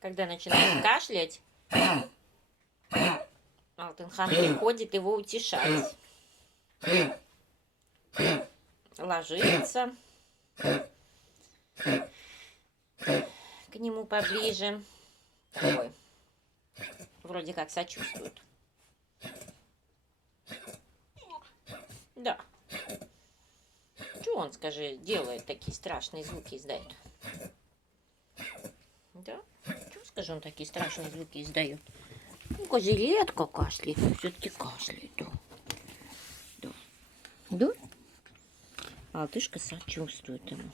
Когда начинает кашлять, Алтынхан приходит его утешать. Ложится к нему поближе. Такой. Вроде как сочувствует. Да. Что он, скажи, делает, такие страшные звуки издает? Да? Что, скажи, он такие страшные звуки издает? Ну-ка, жилетка кашляет. Все-таки кашляет, да. Да? Да? Алтышка сочувствует ему.